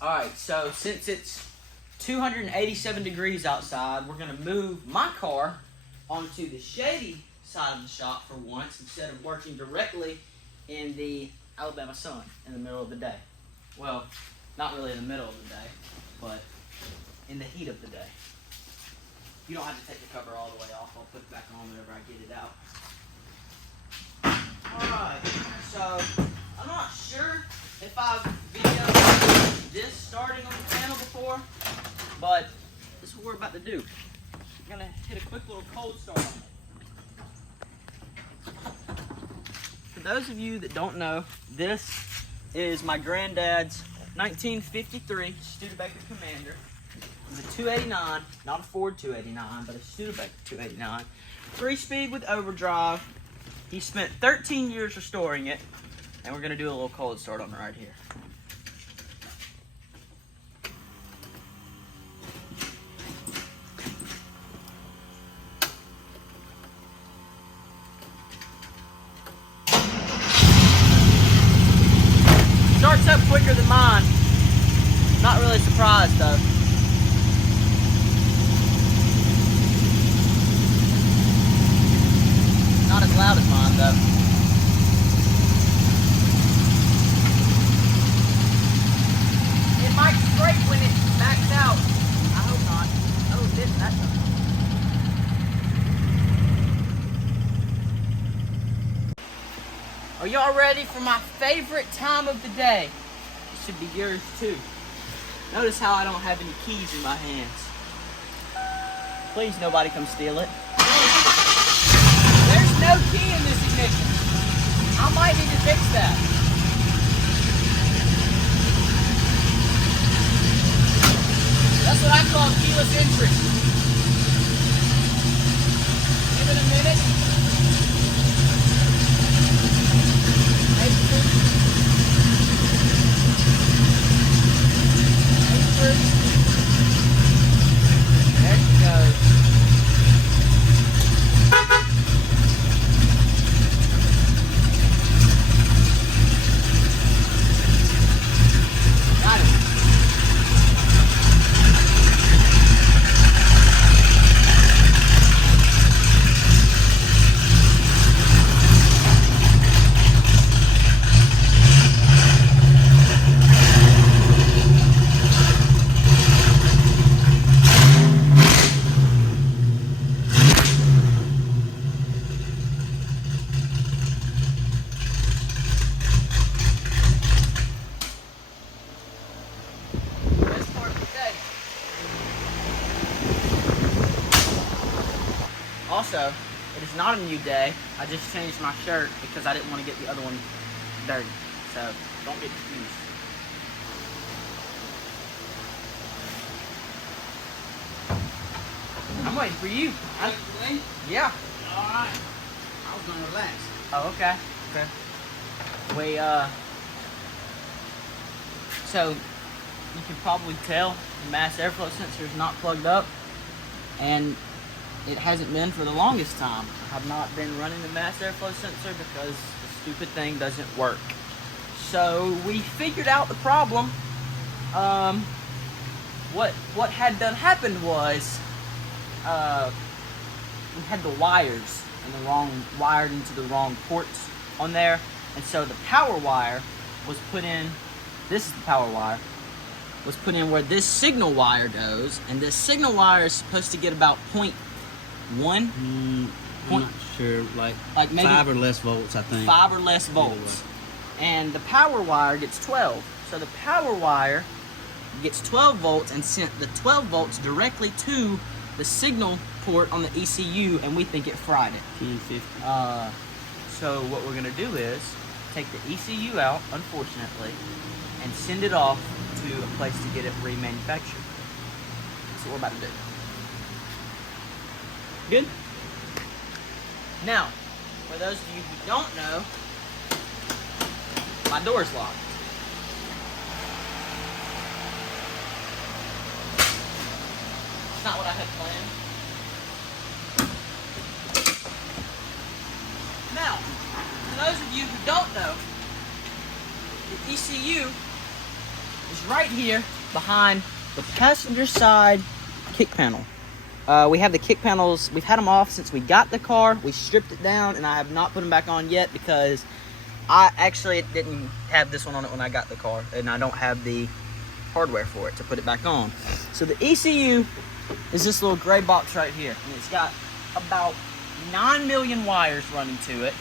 Alright, so since it's 287 degrees outside, we're going to move my car onto the shady side of the shop for once instead of working directly in the Alabama sun in the middle of the day. Well, not really in the middle of the day, but in the heat of the day. You don't have to take the cover all the way off. I'll put it back on whenever I get it out. Alright, so I'm not sure if I've videoed this starting on the panel before, but this is what we're about to do. I'm going to hit a quick little cold start on it. For those of you that don't know, this is my granddad's 1953 Studebaker Commander. It's a 289, not a Ford 289, but a Studebaker 289. 3-speed with overdrive. He spent 13 years restoring it, and we're going to do a little cold start on it right here. Starts up quicker than mine. Not really surprised though. Not as loud as mine though. It might scrape when it backs out. I hope not. Oh, it didn't that time. Are y'all ready for my favorite time of the day? It should be yours too. Notice how I don't have any keys in my hands. Please nobody come steal it. There's no key in this ignition. I might need to fix that. That's what I call keyless entry. Give it a minute. There she goes. Got it. Also, it is not a new day. I just changed my shirt because I didn't want to get the other one dirty. So, don't get confused. I'm waiting for you. Yeah. Alright. I was gonna relax. Oh, okay. Okay. We, so, you can probably tell the mass airflow sensor is not plugged up. And it hasn't been for the longest time. I have not been running the mass airflow sensor because the stupid thing doesn't work. So we figured out the problem. What had done happened was we had the wires wired into the wrong ports on there, and so the power wire was put in. This is the power wire. Was put in where this signal wire goes, and this signal wire is supposed to get about 0.1. I'm not sure, like maybe 5 or less volts, I think. 5 or less volts. And the power wire gets 12. So the power wire gets 12 volts and sent the 12 volts directly to the signal port on the ECU, and we think it fried it. 1050. So what we're gonna do is take the ECU out, unfortunately, and send it off to a place to get it remanufactured. That's what we're about to do. Good? Now, for those of you who don't know, my door's locked. It's not what I had planned. Now, for those of you who don't know, the ECU is is right here behind the passenger side kick panel. We have the kick panels, we've had them off since we got the car. We stripped it down, and I have not put them back on yet because I actually didn't have this one on it when I got the car, and I don't have the hardware for it to put it back on. So the ECU is this little gray box right here, and it's got about 9 million wires running to it.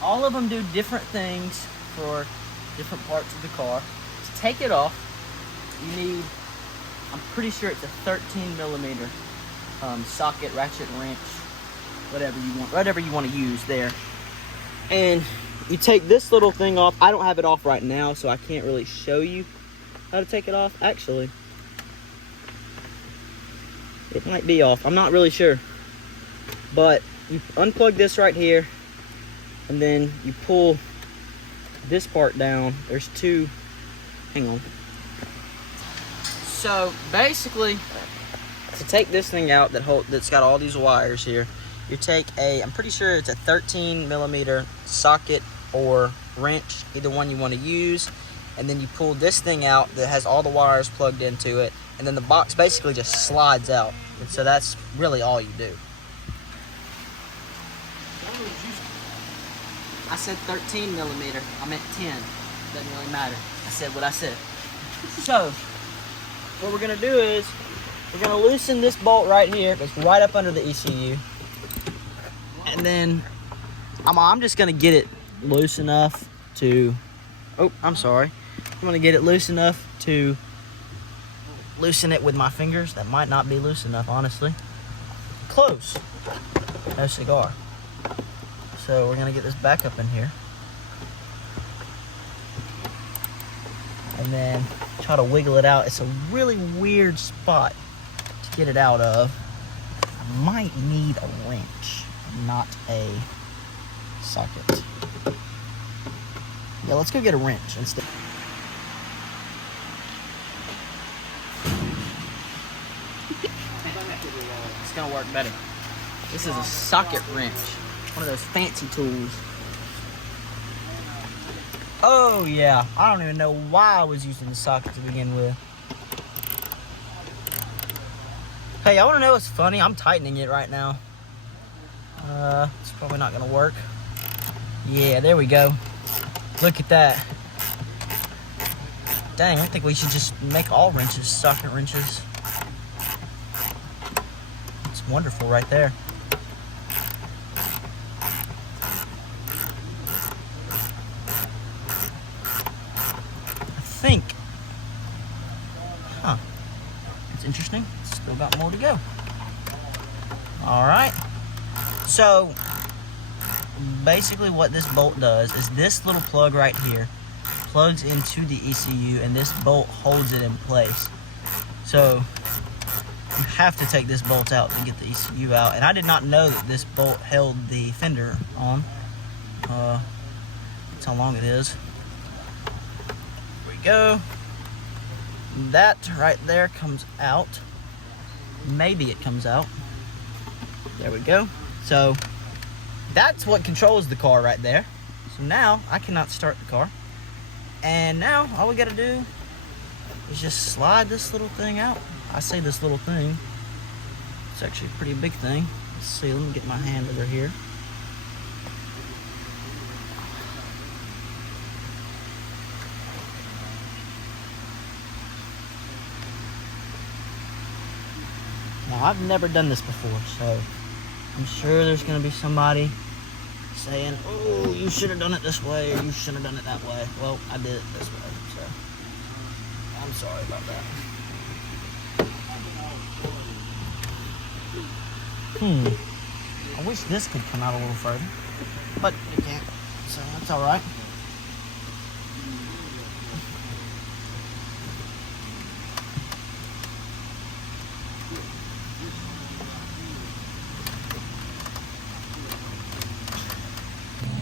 All of them do different things for different parts of the car. To take it off, you need, I'm pretty sure it's a 13 millimeter socket, ratchet, wrench, whatever you want to use there. And you take this little thing off. I don't have it off right now, so I can't really show you how to take it off. Actually, it might be off. I'm not really sure. But you unplug this right here, and then you pull this part down. There's two, hang on. So basically, to take this thing out that's got all these wires here, you take I'm pretty sure it's a 13 millimeter socket or wrench, either one you want to use, and then you pull this thing out that has all the wires plugged into it, and then the box basically just slides out. And so that's really all you do. I said 13 millimeter. I meant 10. Doesn't really matter. I said what I said. So what we're gonna do is we're gonna loosen this bolt right here. It's right up under the ECU, and then I'm just gonna get it loose enough to. Oh, I'm sorry. I'm gonna get it loose enough to loosen it with my fingers. That might not be loose enough, honestly. Close. No cigar. So we're gonna get this back up in here, and then try to wiggle it out. It's a really weird spot to get it out of. I might need a wrench, not a socket. Yeah, let's go get a wrench instead. It's gonna work better. This is a socket wrench. One of those fancy tools. Oh yeah, I don't even know why I was using the socket to begin with. Hey, I want to know what's funny? I'm tightening it right now. It's probably not gonna work. Yeah, there we go. Look at that. Dang, I think we should just make all wrenches socket wrenches. It's wonderful right there. It's interesting. Still got more to go. All right. So basically what this bolt does is this little plug right here plugs into the ECU, and this bolt holds it in place. So you have to take this bolt out to get the ECU out. And I did not know that this bolt held the fender on. That's how long it is. There we go. That right there comes out. Maybe it comes out. There we go. So that's what controls the car right there. So now I cannot start the car. And now all we gotta do is just slide this little thing out. I say this little thing. It's actually a pretty big thing. Let's see, let me get my hand over here. Now, I've never done this before, so I'm sure there's going to be somebody saying, oh, you should have done it this way, or you should have done it that way. Well, I did it this way, so I'm sorry about that. I wish this could come out a little further, but it can't, so that's all right.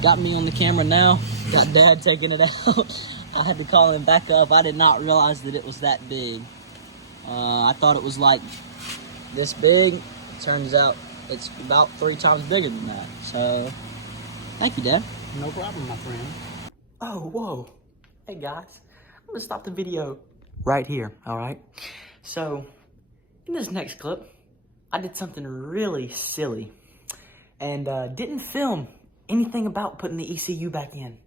Got me on the camera now. Got Dad taking it out. I had to call him back up. I did not realize that it was that big. I thought it was like this big. It turns out it's about 3 times bigger than that. So, thank you, Dad. No problem, my friend. Oh, whoa. Hey, guys. I'm gonna stop the video right here, all right? So, in this next clip, I did something really silly and didn't film anything about putting the ECU back in.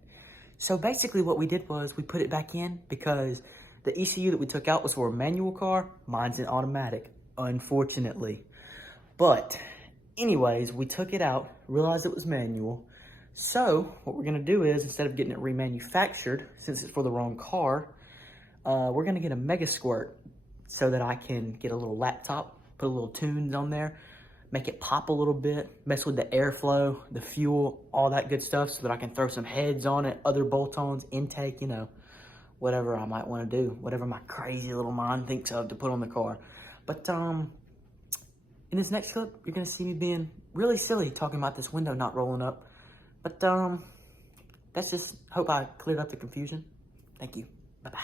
So basically what we did was we put it back in because the ECU that we took out was for a manual car. Mine's an automatic, unfortunately. But anyways, we took it out, realized it was manual. So what we're gonna do is, instead of getting it remanufactured, since it's for the wrong car, we're gonna get a Mega Squirt so that I can get a little laptop, put a little tunes on there, make it pop a little bit, mess with the airflow, the fuel, all that good stuff, so that I can throw some heads on it, other bolt-ons, intake, you know, whatever I might want to do, whatever my crazy little mind thinks of to put on the car. But in this next clip, you're gonna see me being really silly talking about this window not rolling up. But that's just, hope I cleared up the confusion. Thank you. Bye-bye.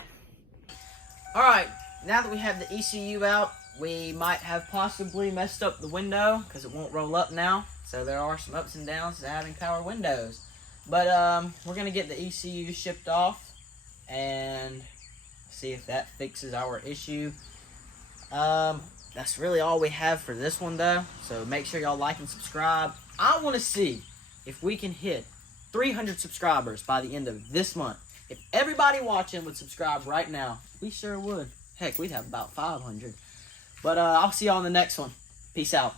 All right, now that we have the ECU out, we might have possibly messed up the window because it won't roll up now. So there are some ups and downs to having power windows. But we're going to get the ECU shipped off and see if that fixes our issue. That's really all we have for this one though. So make sure y'all like and subscribe. I want to see if we can hit 300 subscribers by the end of this month. If everybody watching would subscribe right now, we sure would. Heck, we'd have about 500. But I'll see y'all in the next one. Peace out.